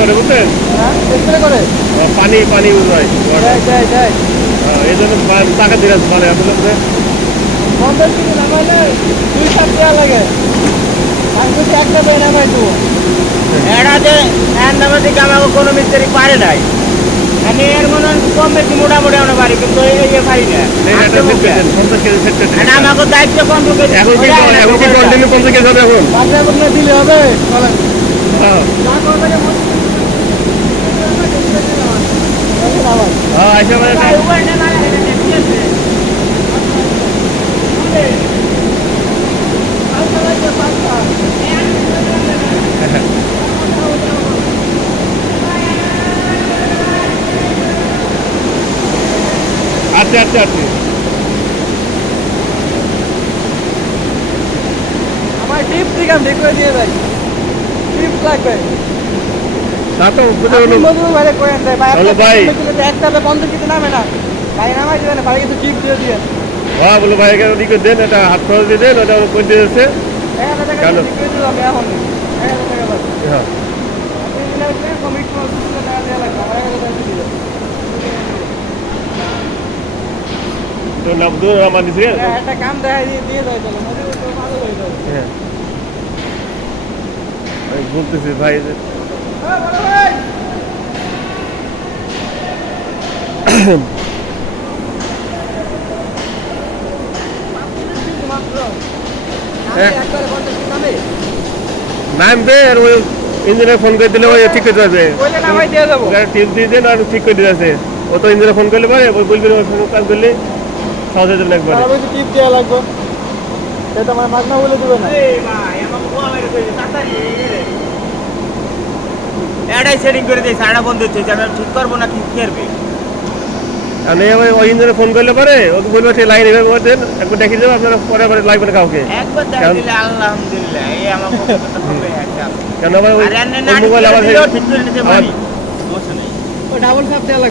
করে বুঝছেন? স্প্রে করে পানি পানি উড়ায় এই জন্য টাকা দিয়ে মানে আসলে 50 কেজি নামাইলে 2 টাকা লাগে আমি যদি একটা পেয়ে নামাই তো এটাতে এর নামে দিকে আমাকে কোনো মিস্ত্রি পারে নাই আমি এর মনে কম বেশি মোটামুটি আমরা পারি কিন্তু এই পারি না আমাকে দায়িত্ব কম এখন কি কন্টিনিউ 50 কেজি হবে এখন? দিলে হবে আচ্ছা মানে আচ্ছা আচ্ছা আচ্ছা আমার টিপ থেকে আমি দেখে দিয়ে যাই টিপ লাগবে তা তো বুঝে আপনি হলো মজুর ভাই করেন দেয় ভাই হলো ভাই। একটাতে 50 কেজি নামে না ভাই নামাই দিবেন ভাই কিছু টিপ দিয়ে দিয়ে হ্যাঁ বলো ভাই এখানে দিকে দেন এটা হাত খরচ দিয়ে দেন ওটা করে দিয়েছে 1000 টাকা কেন? দিয়ে দিলাম এখন 1000 টাকা বাদ হ্যাঁ আপনি দিলে কমিটমেন্ট 200 টাকা দেওয়া লাগবে আমার কাছে টাকা দিলে তো নাম দূর আমার দিছে একটা কাম দেখাই দিয়ে দেয় চলো মজুর তো ভালো হয়ে যাবে হ্যাঁ আমি বলতেছি ভাই যে হ্যাঁ বড় ভাই মাত্র হ্যাঁ। একবারে 50 কেজি নামে নামবে আর ওই ইঞ্জিনিয়ার ফোন করে দিলে ওই ঠিক করে দেবে কইলে নামাই দিয়ে যাবো টিপ দিয়ে দেন আর ঠিক করে দিয়েছে ও তো ইঞ্জিনিয়ার ফোন করলে পারে ওই বলবি ওর সঙ্গে কাজ করলে সহজ হয়ে যাবে একবারে আর বেশি টিপ দেওয়া লাগবে সেটা আমার মাগনা বলে দিবে না এটাই সেটিং করে দিয়েছে আড়া বন্ধ হচ্ছে আমি ঠিক করবো না ঠিক করবে আমি ওই ইঞ্জিনিয়ার ফোন করলে পারে ওকে বলবো সেই লাইন এভাবে দেন একবার দেখিয়ে দেবো আপনারা পরে আবার লাগবে না কাউকে একবার দেখা দিলে আলহামদুলিল্লাহ এই আমার পক্ষে তো হবে একটা কেন আবার আর এনে ওই মোবাইল আবার ঠিক করে নিতে পারি সমস্যা নেই ও ডাবল সাপ দেওয়া